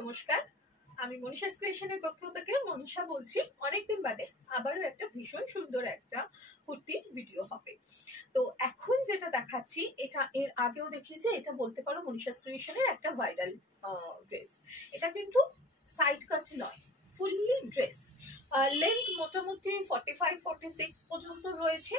নমস্কার, আমি মনীষাস ক্রিয়েশনের পক্ষ থেকে মনীষা বলছি। অনেকদিন বাদে আবারও একটা ভীষণ সুন্দর একটা কুর্তির ভিডিও হবে। তো এখন যেটা দেখাচ্ছি এটা এর আগেও দেখিয়েছি, এটা বলতে পারো মনীষাস ক্রিয়েশনের একটা ভাইরাল ড্রেস। এটা কিন্তু সাইড কাট নয়, ফুললি ড্রেস। লেন্থ মোটামুটি 45-46 পর্যন্ত রয়েছে।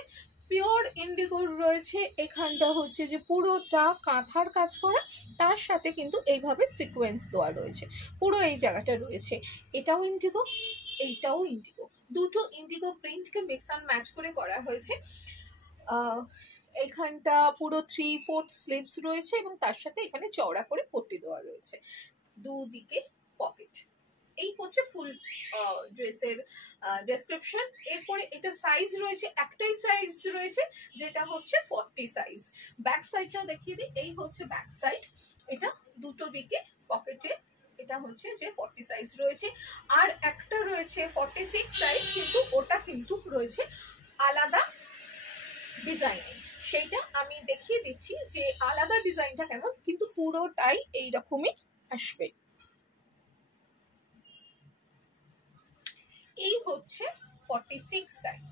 পিওর ইন্ডিগোর রয়েছে। এখানটা হচ্ছে যে পুরোটা কাঁথার কাজ করা, তার সাথে কিন্তু এইভাবে সিকোয়েন্স দেওয়া রয়েছে। পুরো এই জায়গাটা রয়েছে। এটাও ইন্ডিগো, এইটাও ইন্ডিগো, দুটো ইন্ডিগো প্রিন্টকে মিক্স অ্যান্ড ম্যাচ করে করা হয়েছে। এখানটা পুরো 3/4 স্লিভস রয়েছে এবং তার সাথে এখানে চওড়া করে পট্টি দেওয়া রয়েছে, দুদিকে পকেট। এই হচ্ছে ফুল ড্রেসের ডেসক্রিপশন। এরপরে এটা সাইজ রয়েছে, একটাই সাইজ রয়েছে যেটা হচ্ছে 40 সাইজ। ব্যাক সাইডটাও দেখিয়ে দিই, এই হচ্ছে ব্যাক সাইড। এটা দুটো দিকে পকেটে, এটা হচ্ছে যে 40 সাইজ রয়েছে। আর একটা রয়েছে 46 সাইজ, কিন্তু ওটা কিন্তু রয়েছে আলাদা ডিজাইন। সেইটা আমি দেখিয়ে দিচ্ছি যে আলাদা ডিজাইনটা কেমন, কিন্তু পুরোটাই এইরকমই আসবে। এই হচ্ছে 46 সাইজ,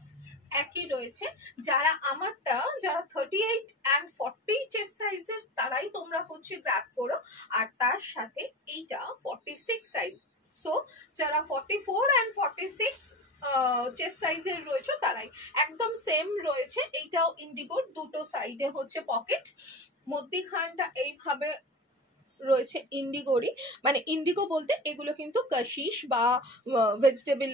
একই রয়েছে। যারা আমারটা, যারা 38 and 40 চেস্ট সাইজের, তারাই তোমরা হচ্ছে গ্র্যাব করো। আর তার সাথে এইটা 46 সাইজ, সো যারা 44 and 46 চেস্ট সাইজের রয়েছে তারাই একদম সেম রয়েছে। এইটাও ইন্ডিগোর, দুটো সাইডে হচ্ছে পকেট, মধ্যিখানটা এইভাবে রয়েছে ইন্ডিগোরই। মানে ইন্ডিগো বলতে এগুলো কিন্তু কাশিশ বা ভেজিটেবল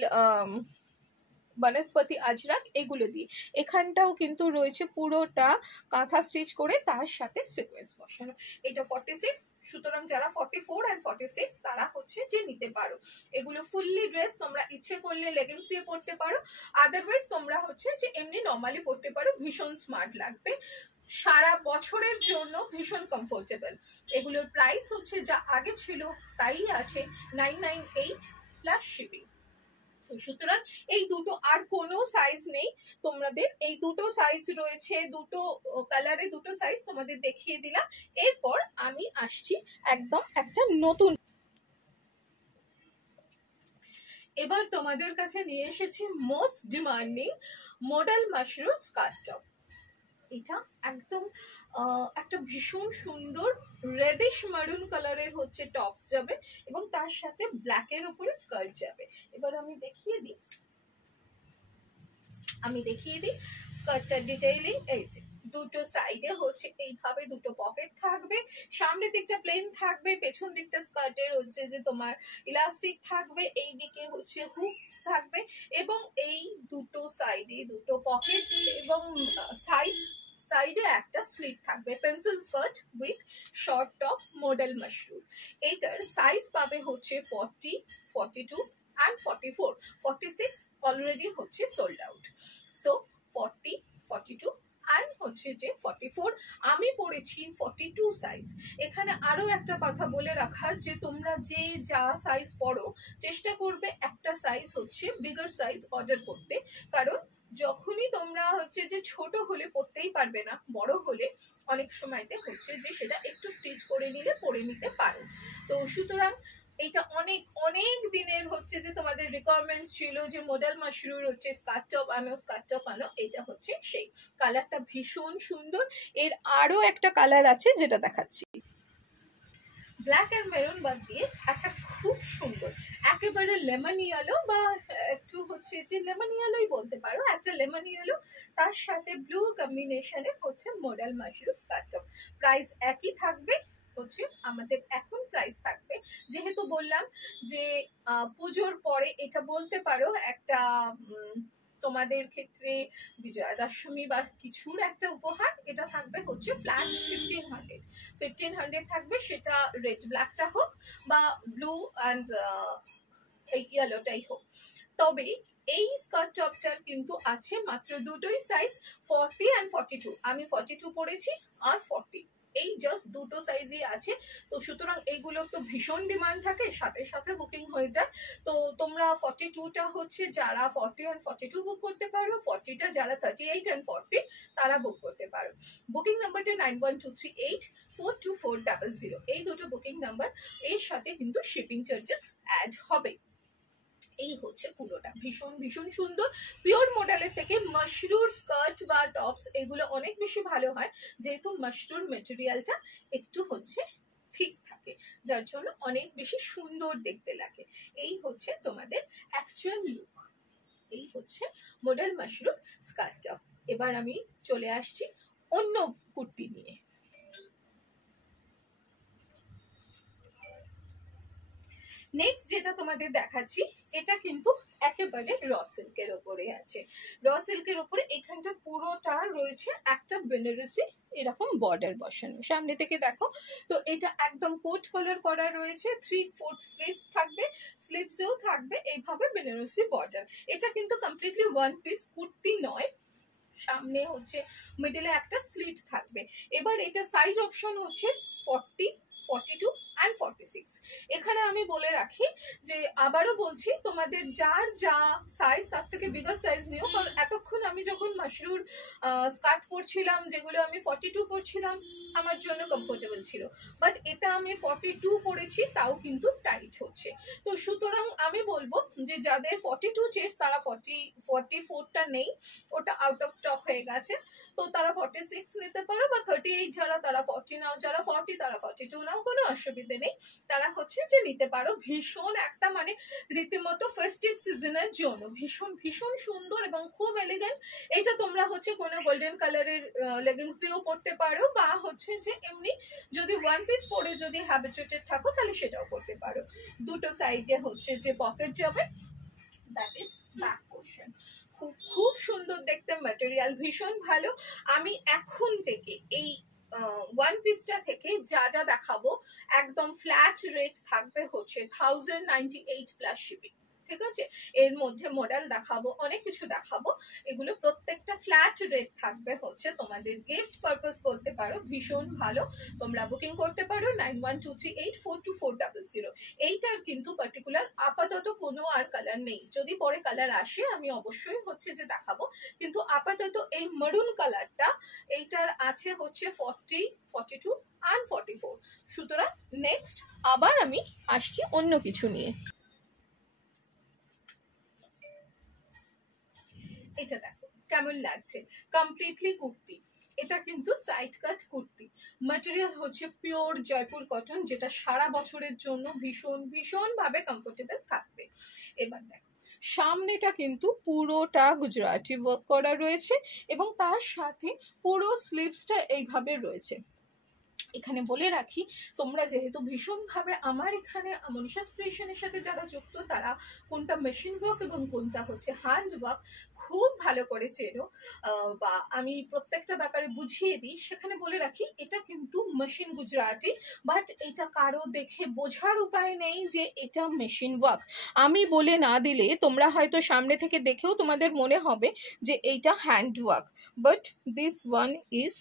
বনস্পতি আজরাক এগুলো দিয়ে। এখানটাও কিন্তু রয়েছে পুরোটা কাঁথা স্টিচ করে, তার সাথে সিকোয়েন্স বসানো। এটা 46, সুতরাং যারা 44 and 46 তারা হচ্ছে যে নিতে পারো। এগুলো ফুললি ড্রেস, তোমরা ইচ্ছে করলে লেগিংস দিয়ে পরতে পারো, আদারওয়াইজ তোমরা হচ্ছে যে এমনি নর্মালি পরতে পারো। ভীষণ স্মার্ট লাগবে, সারা বছরের জন্য ভীষণ কমফোর্টেবল। এগুলোর প্রাইস হচ্ছে যা আগে ছিল তাই আছে, 998 প্লাস শিপিং। সুতরাং এই দুটো, আর কোনো সাইজ নেই তোমাদের। এই দুটো সাইজ রয়েছে, দুটো কালারে দুটো সাইজ তোমাদের দেখিয়ে দিলাম। এরপর আমি আসছি একদম একটা নতুন, এবার তোমাদের কাছে নিয়ে এসেছি most demanding model mushroom skirt top. এটা একদম একটা ভীষণ সুন্দর রেডিশ মারুন কালারের হচ্ছে টপস যাবে এবং তার সাথে ব্ল্যাকের উপরে স্কার্ট যাবে। এবার আমি দেখিয়ে দিই স্কার্টটার ডিটেইলিং। এই যে দুটো সাইডে হচ্ছে এইভাবে দুটো পকেট থাকবে, সামনের দিকটা প্লেন থাকবে, পেছন দিকটা স্কার্টের হচ্ছে যে তোমার ইলাস্টিক থাকবে, এই দিকে হচ্ছে হুকস থাকবে এবং এই দুটো সাইডে দুটো পকেট এবং সাইডে একটা স্লিট থাকবে। Pencil skirt with short top model mushroom. এইটার সাইজ পাবে হচ্ছে 40, 42 and 44। 46 অলরেডি হচ্ছে সোল্ড আউট, সো 40, 42 and হচ্ছে যে 44। আমি পড়েছি 42 সাইজ। এখানে আরো একটা কথা বলে রাখার, যে তোমরা যে যা সাইজ পড়ো চেষ্টা করবে একটা সাইজ হচ্ছে বিগার সাইজ অর্ডার করতে, কারণ যখনই তোমরা হচ্ছে যে ছোট হলে পড়তেই পারবে না, বড় হলে অনেক সময়তে হচ্ছে যে সেটা একটু স্টিচ করে নিলে পরে নিতে পারো। তো সুতরাং এটা অনেক অনেক দিনের হচ্ছে যে তোমাদের রিকোয়ারমেন্টস ছিল যে মডেল মাশরুম হচ্ছে স্কার্ট টপ আনো। এটা হচ্ছে সেই কালারটা ভীষণ সুন্দর। এর আরো একটা কালার আছে যেটা দেখাচ্ছি, ব্ল্যাক এন্ড মেরুন বাদ দিয়ে একটা খুব সুন্দর একেবারে লেমন ইয়েলো, বা একটু হচ্ছে যে লেমন ইয়েলোই বলতে পারো, একটা লেমন ইয়েলো তার সাথে ব্লু কম্বিনেশনে হচ্ছে model mushroom skirt top. Price একই থাকবে হচ্ছে আমাদের, এখন প্রাইস থাকবে যেহেতু বললাম যে পুজোর পরে, এটা বলতে পারো একটা তোমাদের ক্ষেত্রে বিজয়া দশমী বা কিছুর একটা উপহার। এটা থাকবে হচ্ছে ফ্ল্যাট 1500 থাকবে, সেটা রেড ব্ল্যাকটা হোক বা ব্লু অ্যান্ড ইয়েলোটাই হোক। তবে এই স্কার্ট টপটার কিন্তু আছে মাত্র দুটোই সাইজ, 40 and 42। আমি 42 পরেছি আর 40, এই জাস্ট দুটো সাইজই আছে, তো সুতরাং এইগুলোর তো ভীষণ ডিমান্ড থাকে, সাথে সাথে বুকিং হয়ে যায়। তো তোমরা 42টা হচ্ছে যারা 40 অ্যান্ড 42 বুক করতে পারো, 40টা যারা 38 অ্যান্ড 40 তারা বুক করতে পারো। বুকিং নাম্বারটা 9123842400, এই দুটো বুকিং নাম্বার, এর সাথে কিন্তু শিপিং চার্জেস অ্যাড হবে। এই হচ্ছে পুরোটা, ভীষণ ভীষণ সুন্দর। পিওর মডেলের থেকে মাশরুর স্কার্ট বা টপস এগুলো অনেক বেশি ভালো হয়, যেহেতু মাশরুর মেটেরিয়ালটা একটু হচ্ছে ঠিক থাকে, যার জন্য অনেক বেশি সুন্দর দেখতে লাগে। এই হচ্ছে তোমাদের অ্যাকচুয়াল লুক, এই হচ্ছে মডেল মাশরুর স্কার্ট টপ। এবার আমি চলে আসছি অন্য কুর্তি নিয়ে। নেক্সট যেটা তোমাদের দেখাচ্ছি, এটা কিন্তু একেবারে র সিল্কের ওপরে আছে। র সিল্কের ওপরে এখানটা পুরোটা রয়েছে একটা বেনারসি এরকম বর্ডার বসানো, সামনে থেকে দেখো। তো এটা একদম কোট কলার করা রয়েছে, 3/4 স্লিভস থাকবে, স্লিভসেও থাকবে এইভাবে বেনারসি বর্ডার। এটা কিন্তু কমপ্লিটলি ওয়ান পিস কুর্তি নয়, সামনে হচ্ছে মিডলে একটা স্লিট থাকবে। এবার এটা সাইজ অপশন হচ্ছে 40, 42 and 46। এখানে আমি বলে রাখি যে আবারও বলছি, তোমাদের যার যা সাইজ তার থেকে বিগার সাইজ নিও, কারণ এতক্ষণ আমি যখন মাশরুর স্কার্ট পরছিলাম যেগুলো আমি 42 পরছিলাম আমার জন্য কমফোর্টেবল ছিল, বাট এটা আমি 42 পরেছি তাও কিন্তু টাইট হচ্ছে। তো সুতরাং আমি বলবো যে যাদের 42 চেস্ট তারা 44টা নেই, ওটা আউট অফ স্টক হয়ে গেছে, তো তারা 46 নিতে পারো, বা 38 যারা তারা 40 নাও, যারা 40 তারা 42 নাও, কোনো অসুবিধে নেই, তারা হচ্ছে যে নিতে পারো। ভীষণ একটা মানে রীতিমতো ফেস্টিভ সিজনের জন্য ভীষণ ভীষণ সুন্দর এবং খুব এলিগেন্ট। এটা তোমরা হচ্ছে কোনো গোল্ডেন কালারের লেগিংস দিয়েও পরতে পারো, বা হচ্ছে যে এমনি যদি ওয়ান পিস পরে যদি হ্যাবিচুয়েটেড থাকো তাহলে সেটাও করতে পারো। দুটো সাইডে হচ্ছে যে পকেট যাবে, দ্যাট ইজ ব্যাক পোর্শন। খুব খুব সুন্দর দেখতে, ম্যাটেরিয়াল ভীষণ ভালো। আমি এখন থেকে এই ওয়ান পিসটা থেকে যা যা দেখাবো একদম ফ্ল্যাট রেট থাকবে হচ্ছে 1098 প্লাস শিপিং, ঠিক আছে? এর মধ্যে মডেল দেখাবো, অনেক কিছু দেখাবো, এগুলো প্রত্যেকটা ফ্ল্যাট রেট থাকবে হচ্ছে তোমাদের গিফট পারপাস বলতে পারো, ভীষণ ভালো। তোমরা বুকিং করতে পারো 9123842400। এইটার কিন্তু পার্টিকুলার আপাতত কোনো আর কালার নেই, যদি পরে কালার আসে আমি অবশ্যই হচ্ছে যে দেখাবো, কিন্তু আপাতত এই মেরুন কালারটা এইটার আছে হচ্ছে 40, 42 and 44। সুতরাং নেক্সট আবার আমি আসছি অন্য কিছু নিয়ে। এটা দেখো কেমন লাগছে, কমপ্লিটলি কুর্তি, এটা কিন্তু সাইড কাট কুর্তি, ম্যাটেরিয়াল হচ্ছে পিওর জয়পুর কটন, যেটা সারা বছরের জন্য ভীষণ ভীষণ ভাবে কমফোর্টেবল থাকবে। এবার দেখো সামনেটা কিন্তু পুরোটা গুজরাটি ওয়ার্ক করা রয়েছে, এবং তার সাথে পুরো স্লিভসটা এইভাবে রয়েছে। এখানে বলে রাখি, তোমরা যেহেতু ভীষণভাবে আমার এখানে মনীষা ক্রিয়েশনের সাথে যারা যুক্ত, তারা কোনটা মেশিন ওয়ার্ক এবং কোনটা হচ্ছে হ্যান্ড ওয়ার্ক খুব ভালো করে চেনো, বা আমি প্রত্যেকটা ব্যাপারে বুঝিয়ে দিই। সেখানে বলে রাখি এটা কিন্তু মেশিন গুজরাটি, বাট এটা কারো দেখে বোঝার উপায় নেই যে এটা মেশিন ওয়ার্ক। আমি বলে না দিলে তোমরা হয়তো সামনে থেকে দেখেও তোমাদের মনে হবে যে এইটা hand work, but this one is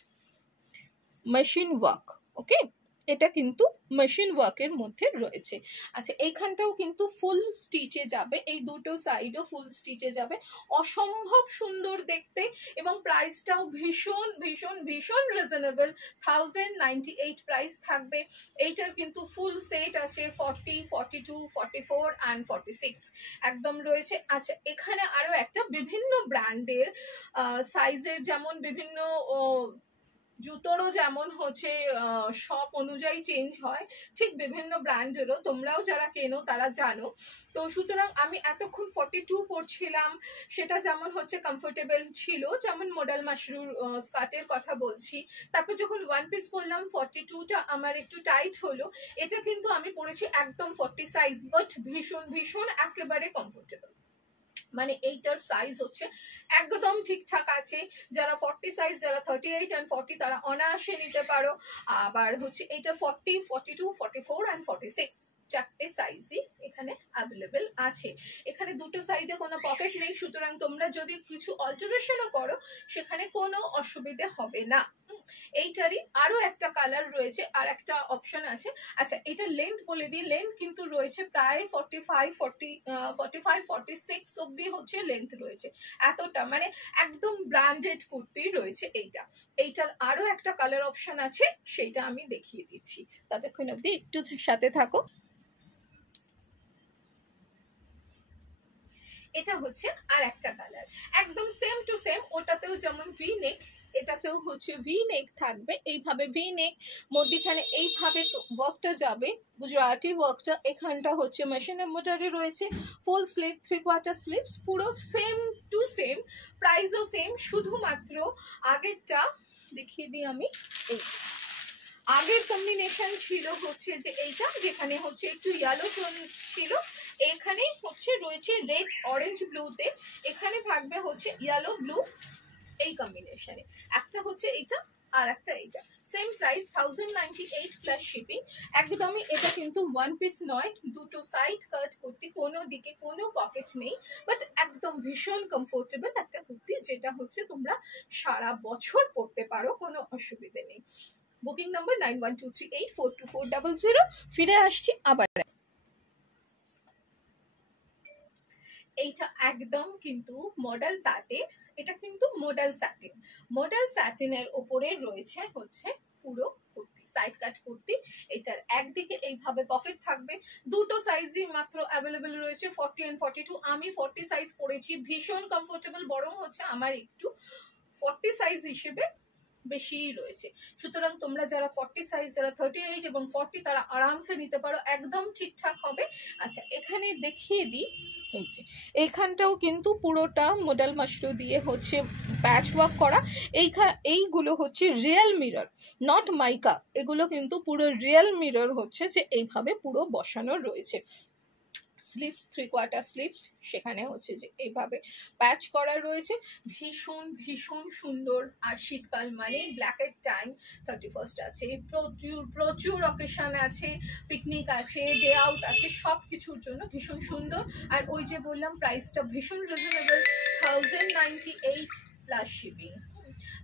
machine work. Okay, এটা কিন্তু মেশিন ওয়ার্কের মধ্যে রয়েছে। আচ্ছা, এইখানটাও কিন্তু ফুল স্টিচে যাবে, এই দুটো সাইডও ফুল স্টিচে যাবে, অসম্ভব সুন্দর দেখতে, এবং প্রাইসটাও ভীষণ ভীষণ ভীষণ রিজনেবল, 1098 প্রাইস থাকবে। এইটার কিন্তু ফুল সেট আছে 40, 42, 44 and 46 একদম রয়েছে। আচ্ছা, এখানে আরো একটা বিভিন্ন ব্র্যান্ডের সাইজের, যেমন বিভিন্ন জুতোরও যেমন হচ্ছে শপ অনুযায়ী চেঞ্জ হয়, ঠিক বিভিন্ন ব্র্যান্ডেরও তোমরাও যারা কেনো তারা জানো। তো সুতরাং আমি এতক্ষণ 42 পরছিলাম, সেটা যেমন হচ্ছে কমফোর্টেবল ছিল, যেমন মডেল মাশরুর স্কার্টের কথা বলছি। তারপর যখন ওয়ান পিস পরলাম 42টা আমার একটু টাইট হলো, এটা কিন্তু আমি পরেছি একদম 40 সাইজ, বাট ভীষণ ভীষণ একেবারে কমফোর্টেবল। মানে এইটার সাইজ হচ্ছে একদম ঠিকঠাক আছে, যারা 40 সাইজ, যারা 38 and 40 তারা অনায়াসে নিতে পারো। আবার হচ্ছে এইটার 40, 42, 44 and 46 চারটে সাইজই এখানে অ্যাভেলেবেল আছে। এখানে দুটো সাইডে কোনো পকেট নেই, সুতরাং তোমরা যদি কিছু অল্টারেশনও করো সেখানে কোনো অসুবিধে হবে না। এইটারই আরো একটা কালার রয়েছে, আর একটা অপশন আছে। আচ্ছা এটা লেন্থ বলে দিই, লেন্থ কিন্তু রয়েছে প্রায় 45-46 অব্দি হচ্ছে লেন্থ রয়েছে, এতটা মানে একদম ব্র্যান্ডেড কুর্তি রয়েছে এইটা। এইটার আরো একটা কালার অপশন আছে, সেইটা আমি দেখিয়ে দিচ্ছি, ততক্ষণ অব্দি একটু সাথে থাকো। এটা হচ্ছে আর একটা কালার, একদম সেম টু সেম, ওটাতেও যেমন ভি নেক, এটাতেও হচ্ছে ভি নেক থাকবে, এইভাবে ভি নেক, মধ্যখানে এইভাবে ওয়ার্কটা যাবে, গুজরাটি ওয়ার্কটা, এখানটা হচ্ছে মেশিন এমব্রয়ডারি রয়েছে, ফুল স্লিভ, 3/4 স্লিভস, পুরো সেম টু সেম, প্রাইসও সেম, শুধুমাত্র আগেরটা দেখিয়ে দিই আমি। এই আগের কম্বিনেশন ছিল হচ্ছে যে এইটা, যেখানে হচ্ছে একটু ইয়েলো টোন ছিল, এখানে হচ্ছে রয়েছে রেড অরেঞ্জ ব্লুতে, এখানে থাকবে হচ্ছে ইয়েলো ব্লু, এই কম্বিনেশনে একটা হচ্ছে এইটা আর একটা এইটা, সেম প্রাইস 1098 প্লাস শিপিং। একদমই এটা কিন্তু ওয়ান পিস নয়, দুটো সাইড কাট কুর্তি, কোনো দিকে কোনো পকেট নেই, বাট একদম ভীষণ কমফোর্টেবল একটা কুর্তি, যেটা হচ্ছে তোমরা সারা বছর পরতে পারো, কোনো অসুবিধে নেই। Booking number 9123842400। ফিরে আসছি আবার। এইটা একদম কিন্তু মডেল স্যাটিন, এটা কিন্তু মডেল স্যাটিন, মডেল স্যাটিনের ওপরে রয়েছে হচ্ছে পুরো কুর্তি, সাইড কাট কুর্তি। এটার একদিকে এইভাবে পকেট থাকবে, দুটো সাইজই মাত্র অ্যাভেলেবেল রয়েছে, 40 and 42। আমি 40 সাইজ পরেছি, ভীষণ কমফোর্টেবল, বরং হচ্ছে আমার একটু 40 সাইজ হিসেবে বেশিই রয়েছে, সুতরাং তোমরা যারা 40 সাইজ, যারা 38 এবং 40, তারা আরামসে নিতে পারো, একদম ঠিকঠাক হবে। আচ্ছা এখানে দেখিয়ে দিই, এই যে এইখানটাও কিন্তু পুরোটা মডেল মাশরু দিয়ে হচ্ছে প্যাচ ওয়ার্ক করা, এইগুলো হচ্ছে রিয়েল মিরর, নট মাইকা, এগুলো কিন্তু পুরো রিয়েল মিরর হচ্ছে যে এইভাবে পুরো বসানো রয়েছে। স্লিভস, 3/4 স্লিভস, সেখানে হচ্ছে যে এইভাবে প্যাচ করা রয়েছে, ভীষণ ভীষণ সুন্দর। আর শীতকাল মানে ব্ল্যাক এর টাইম, 31st আছে, প্রচুর প্রচুর অকেশন আছে, পিকনিক আছে, ডে আউট আছে, সব কিছুর জন্য ভীষণ সুন্দর। আর ওই যে বললাম প্রাইসটা ভীষণ রিজনেবল, 1098 প্লাস শিপিং।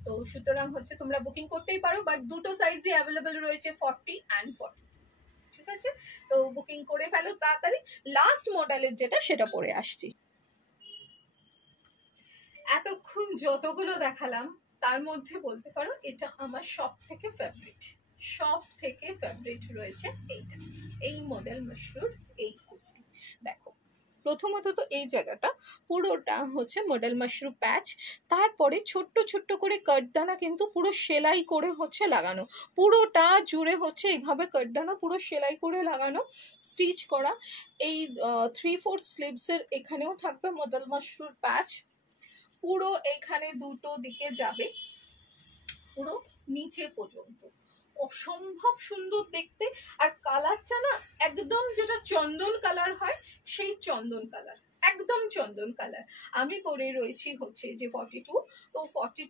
তো সুতরাং হচ্ছে তোমরা বুকিং করতেই পারো, বাট দুটো সাইজই অ্যাভেলেবেল রয়েছে, 40 and 40, ঠিক আছে? তো বুকিং করে ফেলো তাড়াতাড়ি। লাস্ট মডেলের যেটা, সেটা পরে আসছি। এতক্ষণ যতগুলো দেখালাম তার মধ্যে বলতে পারো এটা আমার সব থেকে ফেভারিট, সব থেকে ফেভারিট রয়েছে এইটা, এই মডেল মাশরুর এই কুর্তি। দেখো প্রথমত তো এই জায়গাটা পুরোটা হচ্ছে মডেল মাশরু প্যাচ, তারপরে ছোট্ট ছোট্ট করে কাটদানা কিন্তু পুরো সেলাই করে হচ্ছে লাগানো, পুরোটা জুড়ে হচ্ছে এইভাবে কাটদানা পুরো সেলাই করে লাগানো, স্টিচ করা। এই 3/4 স্লিভসের এখানেও থাকবে মডেল মাশরুর প্যাচ, পুরো এখানে দুটো দিকে যাবে, পুরো নিচে পর্যন্ত, অসম্ভব সুন্দর দেখতে। আর কালারটা না একদম যেটা চন্দন কালার হয়, সেই চন্দন কালার, একদম চন্দন কালার। আমি পরে রয়েছি হচ্ছে যে 42, তো 40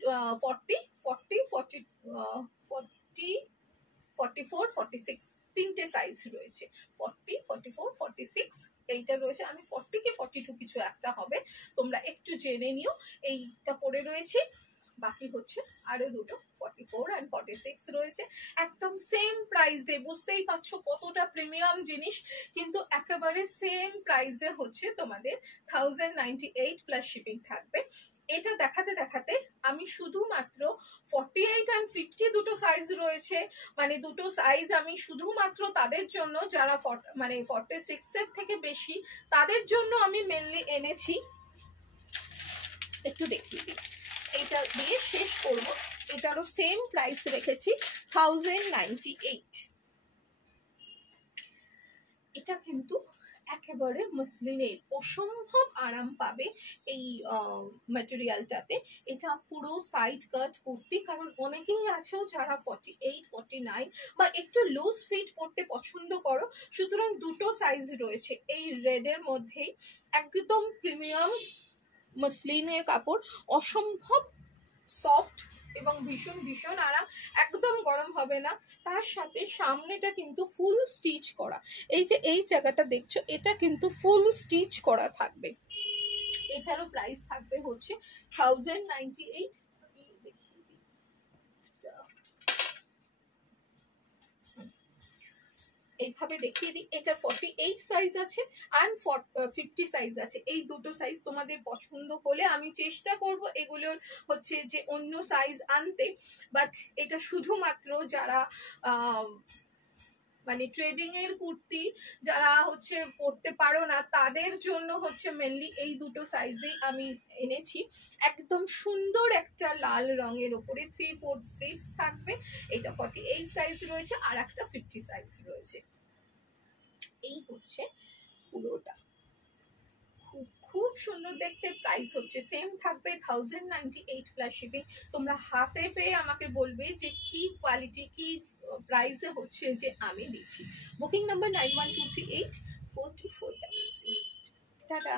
44 46 তিনটে সাইজ রয়েছে, 40 44 46 এইটা রয়েছে। আমি 40 কি 42 কিছু একটা হবে, তোমরা একটু জেনে নিও। এইটা পরে রয়েছে, বাকি হচ্ছে আরো দুটো 44 and 46 রয়েছে, একদম সেম প্রাইসে। বুঝতেই পারছো কতটা প্রিমিয়াম জিনিস, কিন্তু একেবারে সেম প্রাইসে হচ্ছে তোমাদের 1098 প্লাস শিপিং থাকবে। এটা দেখাতে দেখাতে আমি শুধুমাত্র 48 and 50 দুটো সাইজ রয়েছে, মানে দুটো সাইজ আমি শুধুমাত্র তাদের জন্য যারা মানে 46 এর থেকে বেশি, তাদের জন্য আমি মেনলি এনেছি। একটু দেখিয়ে দিই, এটা দিয়ে শেষ করব। এটারও সেম প্রাইস রেখেছি 1098। এটা কিন্তু একেবারে মসলিনের, অসম্ভব আরাম পাবে এই ম্যাটেরিয়ালটাতে। এটা পুরো সাইড কাট কুর্তি, কারণ অনেকেই আছো যারা 48 49 বা একটু লুজ ফিট পরতে পছন্দ করো, সুতরাং দুটো সাইজ রয়েছে এই রেডের মধ্যেই, একদম প্রিমিয়াম মসলিনের কাপড়, অসম্ভব সফট এবং ভীষণ ভীষণ আরাম, একদম গরম হবে না। তার সাথে সামনেটা কিন্তু ফুল স্টিচ করা, এই যে এই জায়গাটা দেখছো এটা কিন্তু ফুল স্টিচ করা থাকবে। এটারও প্রাইস থাকবে হচ্ছে 1098। এইভাবে দেখিয়ে দিই, এটা 48 সাইজ আছে অ্যান্ড 50 সাইজ আছে। এই দুটো সাইজ তোমাদের পছন্দ হলে আমি চেষ্টা করব এগুলোর হচ্ছে যে অন্য সাইজ আনতে, বাট এটা শুধুমাত্র যারা মানে ট্রেডিং এর কুর্তি যারা হচ্ছে পরতে পারো না তাদের জন্য হচ্ছে মেনলি এই দুটো সাইজেই আমি এনেছি। একদম সুন্দর একটা লাল রঙের ওপরে 3/4 স্লিভস থাকবে। এটা 48 সাইজ রয়েছে আর একটা 50 সাইজ রয়েছে। এই হচ্ছে পুরোটা, খুব খুব সুন্দর দেখতে। প্রাইস হচ্ছে সেম থাকবে 1098 প্লাস শিপিং। তোমরা হাতে পেয়ে আমাকে বলবে যে কি কোয়ালিটি কি প্রাইসে হচ্ছে যে আমি দিচ্ছি। Booking number 91238424. টাটা।